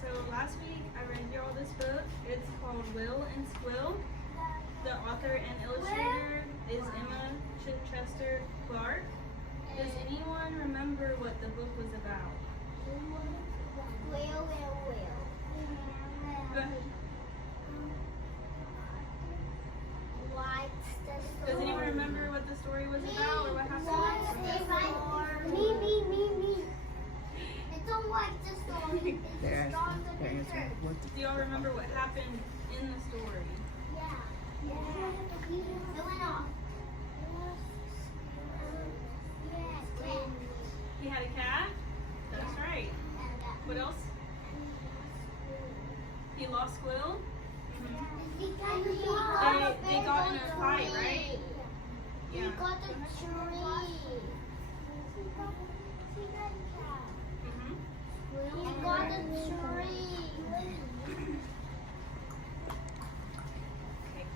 so last week I read you all this book. It's called Will and Squill. The author and illustrator is Emma Chichester Clark. Does anyone remember what the book was about? Will. Go ahead. What's the story? Does anyone remember what the story was about or what happened? Me. It's on like the story. They're It's on asking, the they're picture. asking, what Do y'all remember what happened in the story? Yeah. It went off. He had a cat? That's right. What else? He lost Squill? They got in a fight, right? He Yeah. got the tree. Mhm. He got the tree. Okay.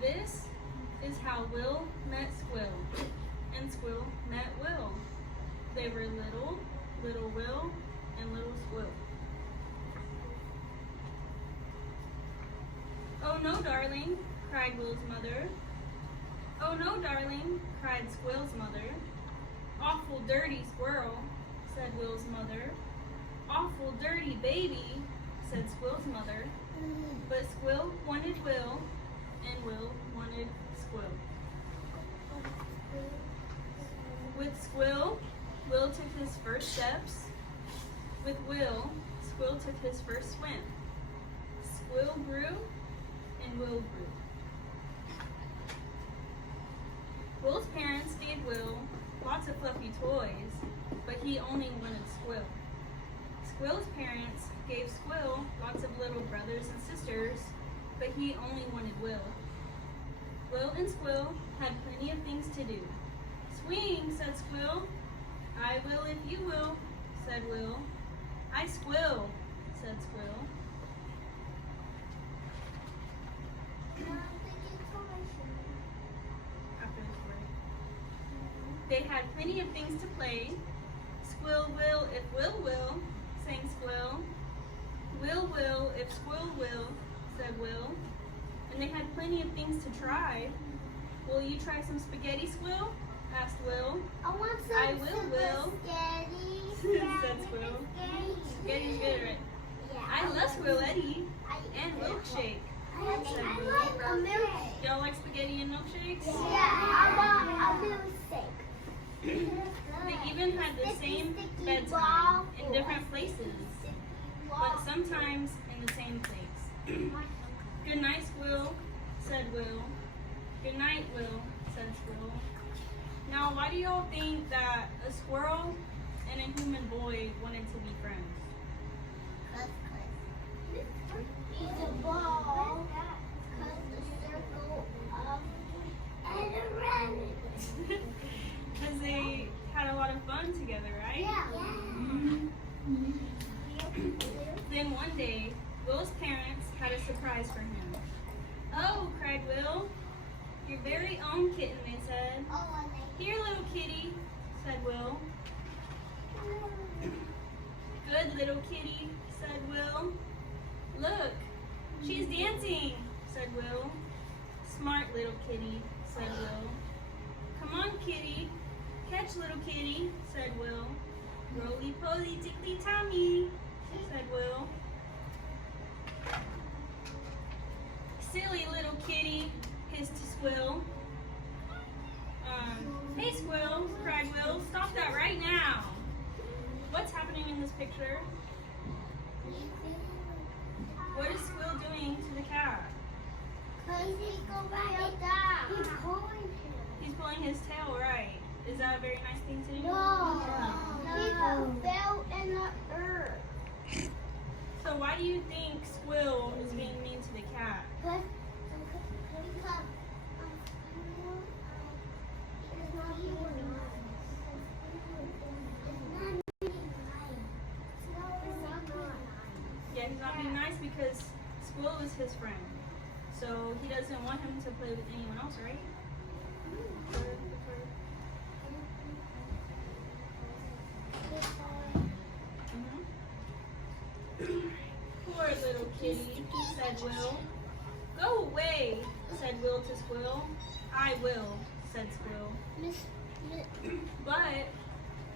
This is how Will met Squill, and Squill met Will. They were little Will, and little Squill. "Oh no, darling," cried Will's mother. "Oh no, darling," cried Squill's mother. "Awful dirty squirrel," said Will's mother. "Awful dirty baby," said Squill's mother. But Squill wanted Will, and Will wanted Squill. With Squill, Will took his first steps. With Will, Squill took his first swim. Squill grew, and Will grew. Will's parents gave Will lots of fluffy toys, but he only wanted Squill. Squill's parents gave Squill lots of little brothers and sisters, but he only wanted Will. Will and Squill had plenty of things to do. "Swing," said Squill. "I will if you will," said Will. "I squill," said Squill. After the story. They had plenty of things to play. "Squill will if will," sang Squill. Will if Squill will," said Will. And they had plenty of things to try. "Will you try some spaghetti, Squill?" asked Will. I want some "I will, Will," spaghetti. said Squill. Spaghetti's good, right? Yeah. "I love Squilletti and milkshake." I like a milkshake. Y'all like spaghetti and milkshakes? Yeah, I want a milkshake. They even had the same bedtime in different places, but sometimes in the same place. "Good night, Squill," said Will. "Good night, Will," said Squill. Now, why do y'all think that a squirrel and a human boy wanted to be friends? It's a ball. Cut the circle up and around it. Because they had a lot of fun together, right? Yeah. Then one day, Will's parents had a surprise for him. "Oh," cried Will, "your very own kitten," they said. Oh, "Here, little kitty," said Will. "Good little kitty," said Will. "Look, she's dancing," said Will. "Smart little kitty," said Will. "Come on, kitty. Catch, little kitty," said Will. "Roly-poly, tickly-tommy," said Will. "Silly little kitty," hissed Squill. "Hey, Squill," cried Will, "stop that right now." What's happening in this picture? What is Squill doing to the cat? He's pulling his tail, right? Is that a very nice thing to do? No. People fell in the earth. So why do you think Squill is being mean to the cat? Because Yeah, he's not being nice because Squill is his friend. So he doesn't want him to play with anyone else, right? kitty, said Will. Go away, said Will to Squill. I will, said Squill. But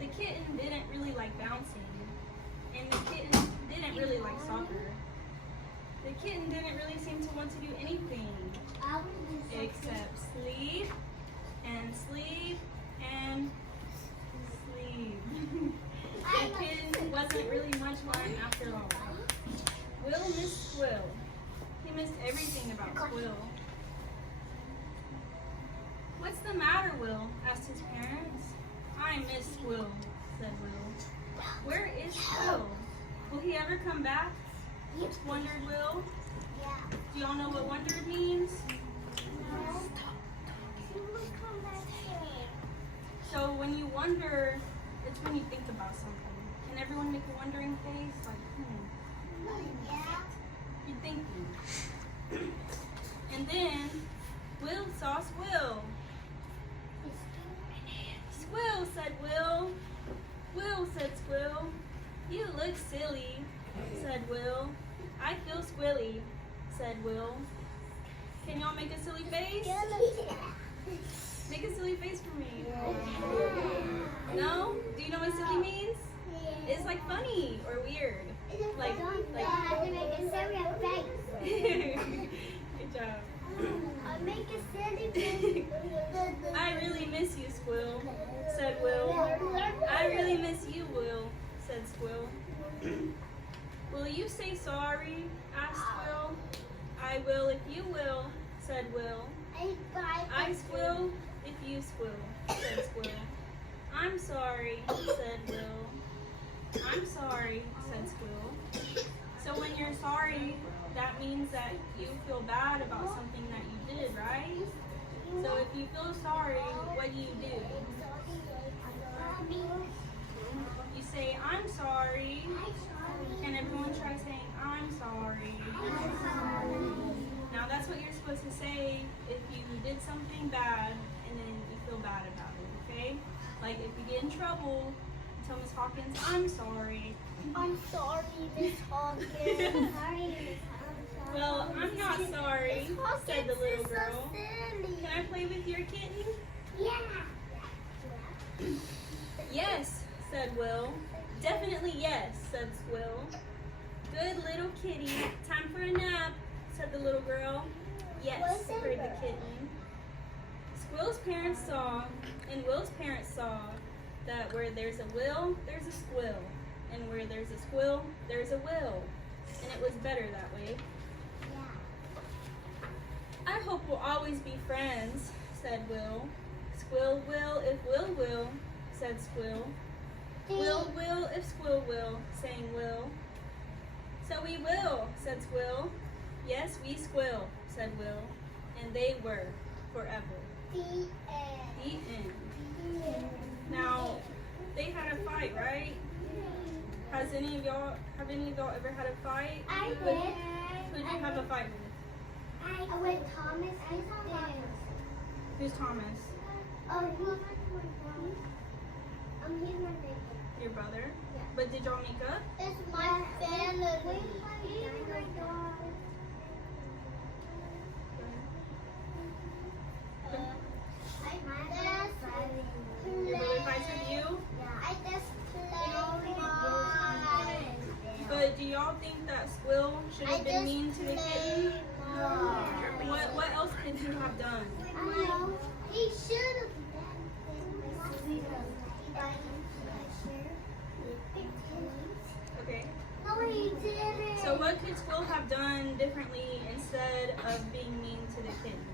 the kitten didn't really like bouncing, and the kitten didn't really like soccer. The kitten didn't really seem to want to do anything except sleep and sleep and sleep. The kitten wasn't really much fun after all. Will missed Squill. He missed everything about Squill. What's the matter, Will? Asked his parents. I miss Squill, said Will. Where is Squill? Will he ever come back? Wondered Will. Do y'all know what wondered means? So when you wonder, it's when you think about something. Can everyone make a wondering face? Like, You're thinking. And then Will saw Squill. Squill, said Will. Will, said Squill. You look silly, said Will. I feel squilly, said Will. Can y'all make a silly face? Make a silly face for me. No? Do you know what silly means? It's like funny or weird. Like I make a silly face. Good job. I make a silly face. I really miss you, Squill, said Will. I really miss you, Will, said Squill. Will you say sorry? Asked Squill. I will if you will, said Will. I squill if you squill, said Squill. I'm sorry, said Will. I'm sorry, said Squill. So when you're sorry, that means that you feel bad about something that you did, right? So if you feel sorry, what do? You say, I'm sorry. Can everyone try saying, I'm sorry? Now that's what you're supposed to say if you did something bad and then you feel bad about it, okay? Like if you get in trouble, you tell Miss Hawkins, I'm sorry. I'm sorry, Miss Hawkins. Well, I'm not sorry, said the little girl. Silly. Can I play with your kitten? Yeah. Yes, said Will. Definitely yes, said Squill. Good little kitty. Time for a nap, said the little girl. Yes, purred the kitten. Squill's parents saw, and Will's parents saw, that where there's a will, there's a squill. And where there's a squill, there's a will. And it was better that way. I hope we'll always be friends, said Will. Squill will if will, said Squill. Will if Squill will, sang Will. So we will, said Squill. Yes, we squill, said Will. And they were forever. The The end. Now, they had a fight, right? Have any of y'all ever had a fight? I did. Who did you have a fight with? With Thomas, I saw Thomas. Who's Thomas? Oh, he's my baby. Your brother? Yeah. But did y'all make up? It's my family. He's my dog. Your brother fights with you? I just play mine. But do y'all think that Squill should have been mean to the kitten? What else could he have done? He should have. Okay. No, he didn't. So what could Squill have done differently instead of being mean to the kitten?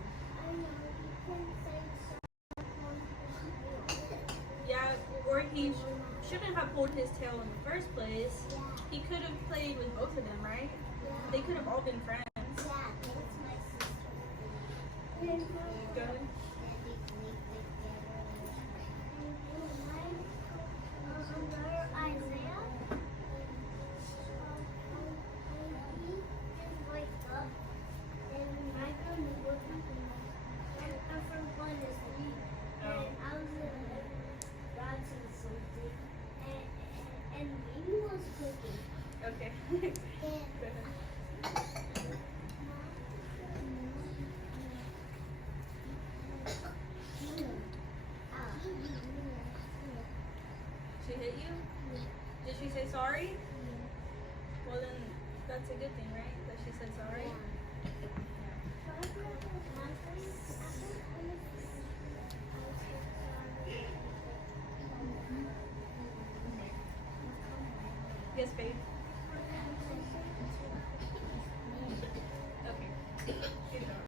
Yeah, or he shouldn't have pulled his tail in the first place. He could have played with both of them, right? They could have all been friends. Go ahead. Okay. Go ahead. That's a good thing, right? That she said sorry. Yes, babe.